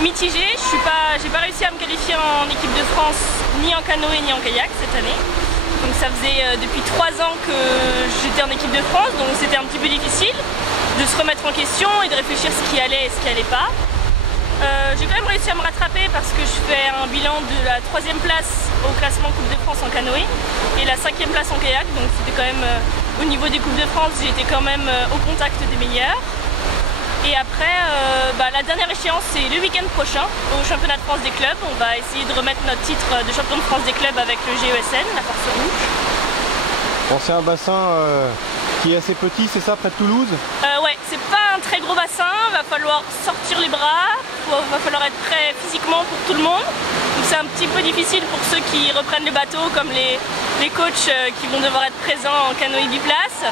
Mitigé, j'ai pas réussi à me qualifier en équipe de France ni en canoë ni en kayak cette année. Donc ça faisait depuis 3 ans que j'étais en équipe de France, donc c'était un petit peu difficile de se remettre en question et de réfléchir ce qui allait et ce qui allait pas. J'ai quand même réussi à me rattraper parce que je fais un bilan de la 3e place au classement Coupe de France en canoë et la 5e place en kayak, donc c'était quand même au niveau des Coupes de France, j'ai été quand même au contact des meilleurs. Et après, la dernière échéance c'est le week-end prochain au championnat de France des clubs. On va essayer de remettre notre titre de champion de France des clubs avec le GESN, la Force Rouge. Bon, c'est un bassin qui est assez petit, c'est ça, près de Toulouse? Ouais, c'est pas un très gros bassin, va falloir sortir les bras, va falloir être prêt physiquement pour tout le monde. Donc c'est un petit peu difficile pour ceux qui reprennent le bateau, comme les coachs qui vont devoir être présents en canoë biplace.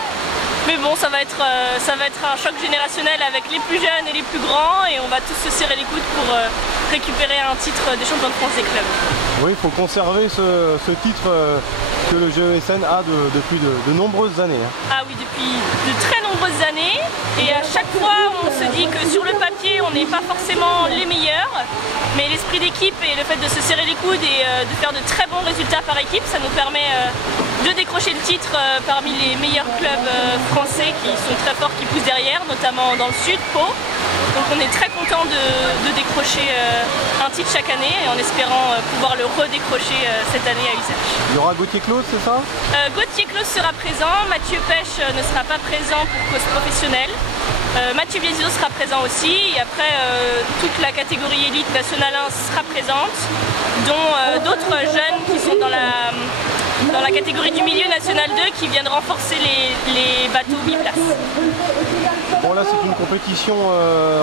Mais bon, ça va être un choc générationnel avec les plus jeunes et les plus grands et on va tous se serrer les coudes pour récupérer un titre de champion de France des clubs. Oui, il faut conserver ce titre que le GESN a depuis de nombreuses années. Ah oui, depuis de très nombreuses années. Et à chaque fois, on se dit que sur le papier, on n'est pas forcément les meilleurs. Mais l'esprit d'équipe et le fait de se serrer les coudes et de faire de très bons résultats par équipe, ça nous permet de décrocher le titre parmi les meilleurs clubs français qui sont très forts, qui poussent derrière, notamment dans le sud, Pau. Donc on est très content de décrocher un titre chaque année et en espérant pouvoir le redécrocher cette année à Usage. Il y aura Gauthier Claus, c'est ça? Gauthier Claus sera présent, Mathieu Pêche ne sera pas présent pour cause professionnelle. Mathieu Biasizo sera présent aussi et après toute la catégorie élite nationale 1 sera présente, dont d'autres jeunes qui sont dans la catégorie du milieu national 2 qui viennent renforcer les bateaux biplaces. Bon, là c'est une compétition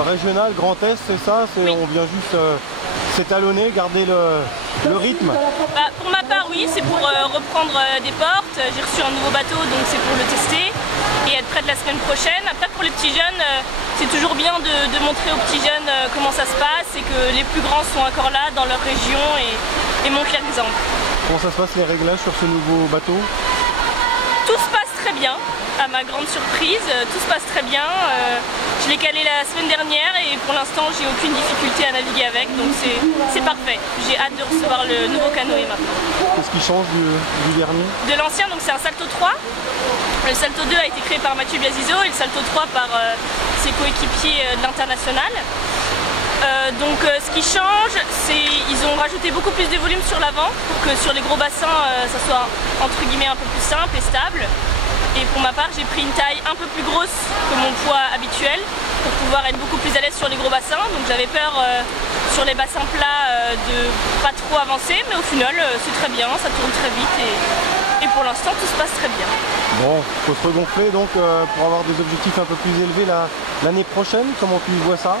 régionale, Grand Est, c'est ça? Oui. On vient juste s'étalonner, garder le rythme? Pour ma part, oui, c'est pour reprendre des portes. J'ai reçu un nouveau bateau, donc c'est pour le tester et être prêt de la semaine prochaine. Après, pour les petits jeunes, c'est toujours bien de montrer aux petits jeunes comment ça se passe et que les plus grands sont encore là dans leur région et montrent l'exemple. Comment ça se passe les réglages sur ce nouveau bateau? Tout se passe très bien, à ma grande surprise, tout se passe très bien. Je l'ai calé la semaine dernière et pour l'instant j'ai aucune difficulté à naviguer avec, donc c'est parfait. J'ai hâte de recevoir le nouveau canoë maintenant. Qu'est-ce qui change du dernier? De l'ancien, donc c'est un Salto 3. Le Salto 2 a été créé par Mathieu Biasizo et le Salto 3 par ses coéquipiers de l'international. Ce qui change, c'est qu'ils ont rajouté beaucoup plus de volume sur l'avant pour que sur les gros bassins ça soit entre guillemets un peu plus simple et stable. Et pour ma part, j'ai pris une taille un peu plus grosse que mon poids habituel pour pouvoir être beaucoup plus à l'aise sur les gros bassins. Donc j'avais peur sur les bassins plats de pas trop avancer, mais au final c'est très bien, ça tourne très vite et pour l'instant tout se passe très bien. Bon, il faut se regonfler donc pour avoir des objectifs un peu plus élevés l'année prochaine. Comment tu vois ça?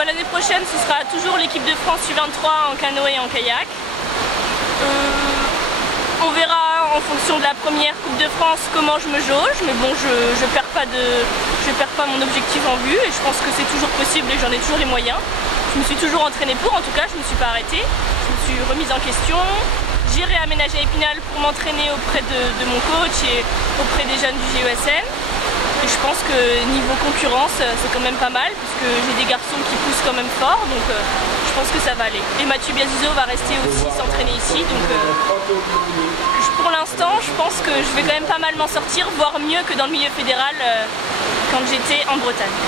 L'année prochaine ce sera toujours l'équipe de France U23 en canoë et en kayak. On verra en fonction de la première Coupe de France comment je me jauge, mais bon je perds pas mon objectif en vue et je pense que c'est toujours possible et j'en ai toujours les moyens. Je me suis toujours entraînée pour, en tout cas je ne me suis pas arrêtée, je me suis remise en question. J'ai réaménagé à Épinal pour m'entraîner auprès de mon coach et auprès des jeunes du GESN. Et je pense que niveau concurrence, c'est quand même pas mal, puisque j'ai des garçons qui poussent quand même fort, donc je pense que ça va aller. Et Mathieu Biasizo va rester aussi s'entraîner ici, donc pour l'instant, je pense que je vais quand même pas mal m'en sortir, voire mieux que dans le milieu fédéral quand j'étais en Bretagne.